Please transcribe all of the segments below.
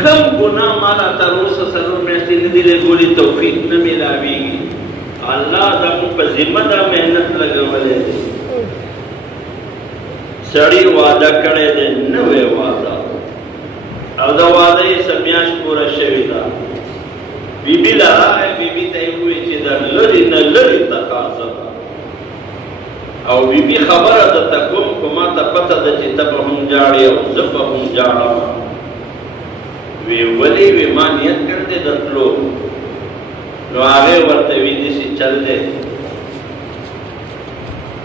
کم گناہ مالا تروس سلو میشتی ندیلے گولی توفیق نمیلاوی گی اللہ زمون پا ذمہ دا محنت لگولے دے سڑی وعدہ کڑے دے نوے وعدہ او دا وعدہ یہ سمیاش پورا شوی دا بی بی لرا ہے بی بی تایی ہوئی چی دا لری نلری تقاضا او بی بی خبر دا تکم کما تا پتا دا چی تب ہم جاڑی او زب ہم جاڑا وی ولی وی ما نیت کردے دتلو نو آگے ورطوی دیسی چل دے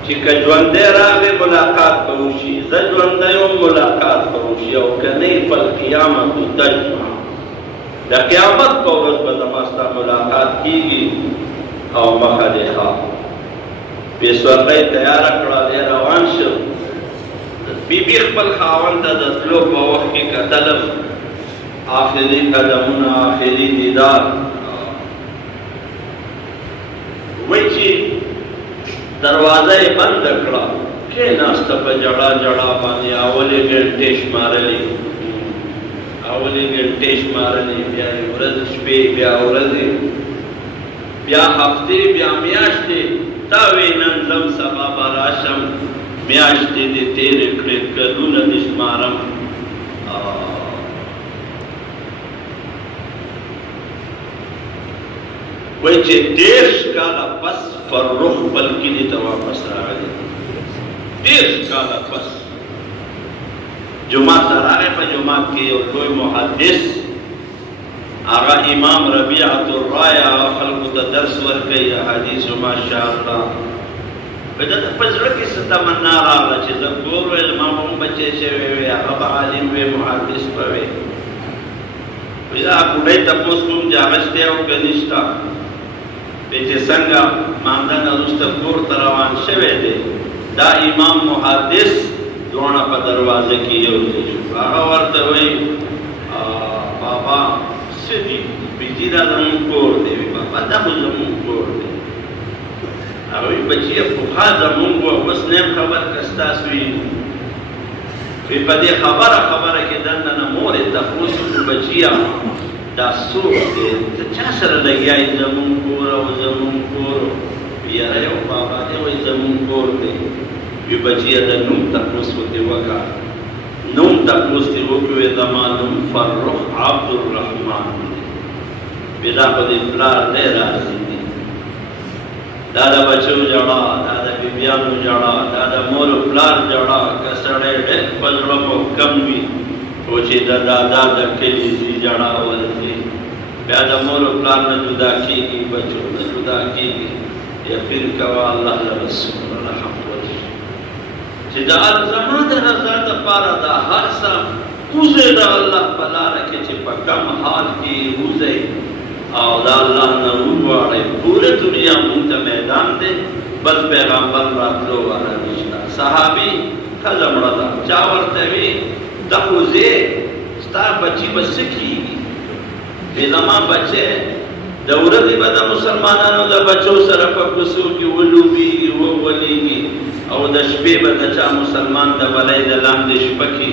چی کجوندے راگے ملاقات کروشی زجوندے ملاقات کروشی او کنی پل قیامت تجمع دا قیامت کو رس بدماستا ملاقات کی گی او مخد خواب بیس ورقی تیار اکڑا لے روان شو بی بی خپل خاون تا دتلو پا وقت کی قتلم آخری قدمون آخری دیدار وی چی دروازہ بند اکڑا کہ ناستا پا جڑا جڑا بانی اولی گھنٹیش مارلی بیا ورد شپی بیا وردی بیا ہفتے بیا میاشتے تاوی ننزم سبا براشم میاشتے دی تیر کرد کلون دشمارم وی چه دیرش کالا پس فرخ بلکی دیتا واپس راگلی دیرش کالا پس جماعت سراغے پا جماعت کی اور کوئی محدث آغا امام ربیعت الرائے آغا خلقو تا درس ورکی حدیث و ماشاءاللہ ویدہ تا پزرکی ستمنا راغا چیزا گورو علمام ہم بچے شوے وی آغا عالم وی محدث پوے ویدہ اکوڑی تا پوسکم جاغشتے ہو کنشتا بیچے سنگا ماندن ارستا گور تروان شوے دے دا امام محدث دونا پا دروازے کی یو دیشو آغا ورطا ہوئی بابا سدی بیجی دا زمون کور دے بابا دا خو زمون کور دے آغا بچی پخا زمون کو بس نیم خبر کستاسوی وی پا دے خبر کی دندنا مور تخوصو بچیا دا سوک دے تا چا سر لگیائی زمون کور او زمون کور بیا ریو بابا دے وی زمون کور دے وی بچیا دا نوم تقوص ہوتے وکا نوم تقوص تی وکوی دمانم فرخ عبد الرحمن وی دا پا دی پلار دے رازی دی دادا بچو جڑا دادا بیبیانو جڑا دادا مور پلار جڑا کسڑے ڈیک پزرمو کم وی پوچی دا دادا دا کلی زی جڑا ورزی بیا دا مور پلار نا جدا کی گی بچو نا جدا کی گی یا پھر کوا اللہ رسول رحم چی دا زمان دا رضا دا پارا دا ہر سا اوزے دا اللہ پلا رکھے چی پا کم حال کی اوزے او دا اللہ نروڑے پورے دنیا مونتا میدان دے بل پیغمبر راتلو والا نشتا صحابی خزم رضا چاورتوی دا اوزے ستا بچی بسکی گی زمان بچے دوردی با دا مسلمانانو دا بچو سرپا کسو کی ولو بیگی وہ ولی گی او دا شپی با دا چا مسلمان دا ولی دا لام دا شپکی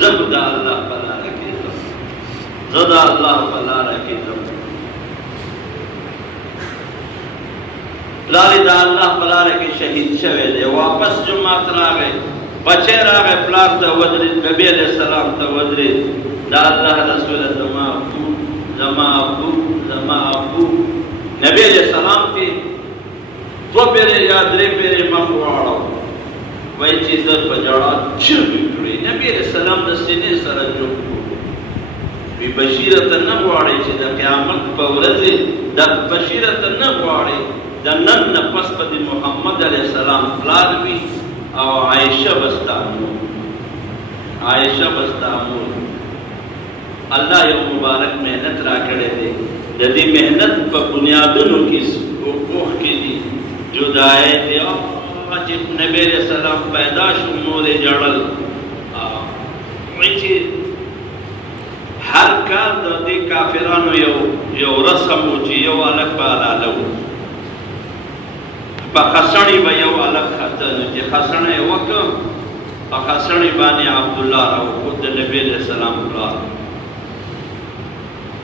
زب دا اللہ پلا رکی زب زد اللہ پلا رکی زب پلاری دا اللہ پلا رکی شہید شوے دے واپس جماعت راگے بچے راگے پلار تا ودرید نبی علیہ السلام تا ودرید دا اللہ رسول زما ابو زما ابو زما ابو نبی علیہ السلام کی دو پیرے یا درے پیرے مخواڑا وی چیزر بجاڑا چر بکڑی نبی علیہ السلام دا سینے سر جو بی بشیرت نگواری چی دا قیامت پورزی دا بشیرت نگواری دا نن نفس پا دی محمد علیہ السلام پلاروی او عائشہ بستامور اللہ یو مبارک محنت را کرے دے جدی محنت پا بنیادنوں کی اوخ کی دی جدائے دے جب نبی علیہ السلام پیدا شو مور جڑل ویچی ہر کار دا دی کافرانو یو رسم ہو چی یو الگ پا علالو پا خسنی با یو الگ خطنو چی خسنی وکم پا خسنی بانی عبداللہ رو خود نبی علیہ السلام پلار